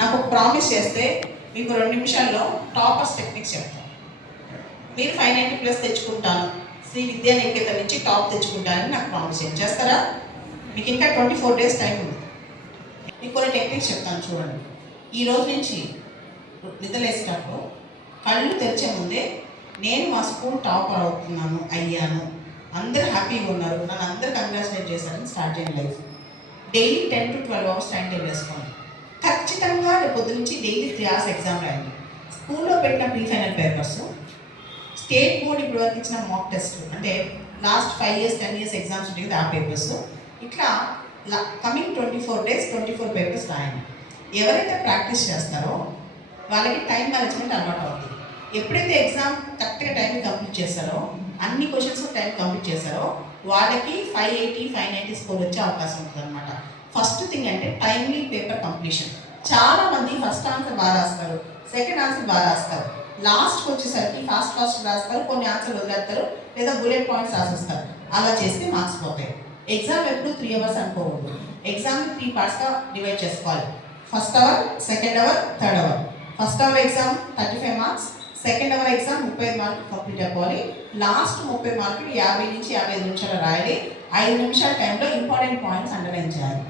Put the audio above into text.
నాకు ఒక ప్రామిస్ చేస్తే మీకు 2 నిమిషాల్లో టాపర్స్ టెక్నిక్స్ చెప్తాను. మీరు 590+ తెచ్చుకుంటాను, శ్రీ విద్యా నికేతన్ నుంచి టాప్ తెచ్చుకుంటానని నాకు ప్రామిస్ చేస్తారా? మీకు ఇంకా 24 days టైం ఉంది. మీకు కొన్ని టెక్నిక్స్ చెప్తాను చూడండి. ఈ రోజు నుంచి నిద్రలేసేటప్పుడు కళ్ళు తెరిచే ముందే నేను మా స్కూల్ టాపర్ అయ్యాను, అందరూ హ్యాపీగా ఉన్నారు, నన్ను అందరూ కంగ్రాచులేట్ చేశారని స్టార్ట్ చేయండి life. Daily 10 to 12 hours time table వేసుకోండి. ఖచ్చితంగా రేపు పొద్దు నుంచి డైలీ 3 hours ఎగ్జామ్ రాయండి. స్కూల్లో పెట్టిన pre final papers, state board ఇప్పుడు వరకు ఇచ్చిన మాక్ టెస్ట్, అంటే లాస్ట్ 5 years 10 years ఎగ్జామ్స్ ఉంటాయి కదా, ఆ పేపర్స్, ఇట్లా కమింగ్ 24 days 24 పేపర్స్ రాయండి. ఎవరైతే ప్రాక్టీస్ చేస్తారో వాళ్ళకి టైం మేనేజ్మెంట్ అలవాటు అవుతుంది. ఎప్పుడైతే ఎగ్జామ్ కరెక్ట్గా టైంకి కంప్లీట్ చేస్తారో, అన్ని క్వశ్చన్స్ టైం కంప్లీట్ చేస్తారో, వాళ్ళకి 580 590 స్కోర్ వచ్చే అవకాశం ఉంటుంది అనమాట. ఫస్ట్ థింగ్ అంటే టైమ్లీ పేపర్ కంప్లీషన్. చాలామంది ఫస్ట్ ఆన్సర్ బాగా రాస్తారు, సెకండ్ ఆన్సర్ బాగా రాస్తారు, లాస్ట్కి వచ్చేసరికి ఫాస్ట్ రాస్తారు, కొన్ని ఆన్సర్లు వదిలేస్తారు, లేదా బుల్లెట్ పాయింట్స్ రాసిస్తారు. అలా చేస్తే మార్క్స్ పోతాయి. ఎగ్జామ్ ఎప్పుడు 3 hours అనుకోకూడదు. ఎగ్జామ్ని 3 partsగా డివైడ్ చేసుకోవాలి. First hour, second hour, third hour. First hour exam 35 marks, second hour exam 35 marks complete అయిపోవాలి. లాస్ట్ 30 marks 50 నుంచి 55 నిమిషాలు రాయాలి. 5 నిమిషాల టైంలో ఇంపార్టెంట్ పాయింట్స్ అండర్లైన్ చేయాలి.